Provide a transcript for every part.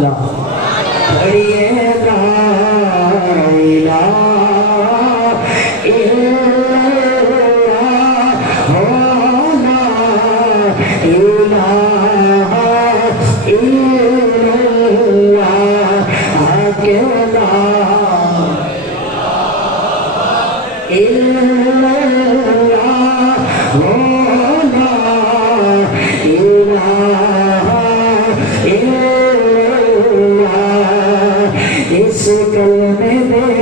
اللہ پڑھیے لا الہ الا اللہ لا الہ الا اللہ اکیلا الا اس کلمے میں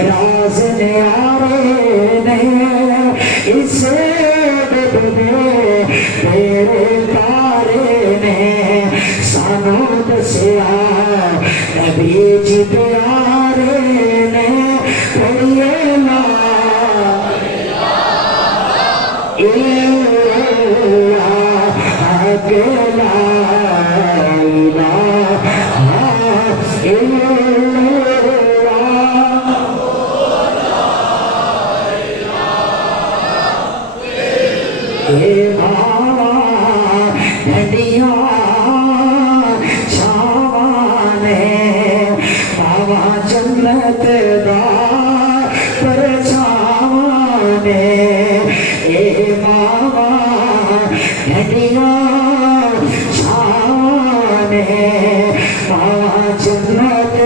راز نیارے نے اس دل میں تیرے تارے نے سانوں دسیا نبی جی پیارے نے پڑھیے لا الہ اکیلا ڈنڈیاں چھاوانے پاوا جنت دا پرچھاوانے اے بابا ڈنڈیاں چھاوانے پاوا جنت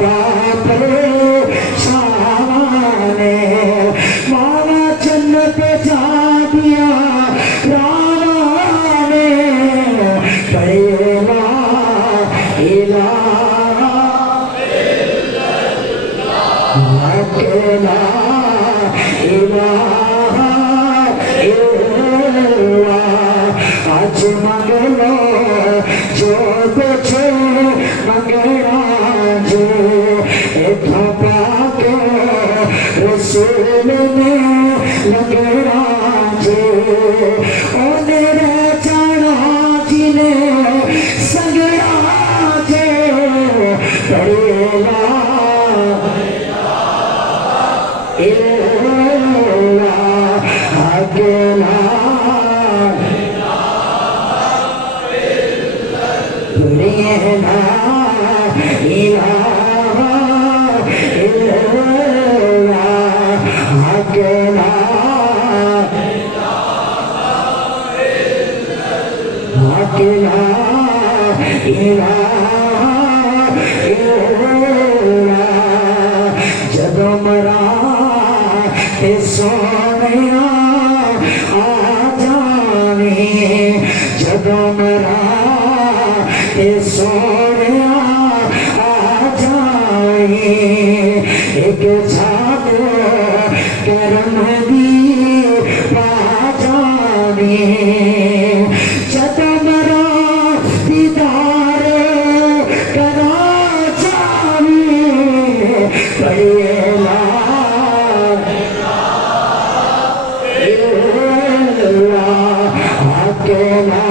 دا پرچھاوانے پاوا جنت جا دیا راوانے پڑھے لا الہ اکیلا الہ الا اللہ آج مانگ لو جو کچھ مانگنا جو اتھا پاک رسول نے لگنا جو اونے رہ جانا جینے سنگنا جو پڑھے لا الہ اکیلا پڑھیے لا الہ الا اللہ اکیلا اکیلا الہ الا اللہ جدو مرا تے سونیا آ جانی جدو مرا تے سونیا آ جانی ایک چھاپ کرم دی پا جانی جدو مرا دیدار کرا جانی پڑھیے لا الہ اکیلا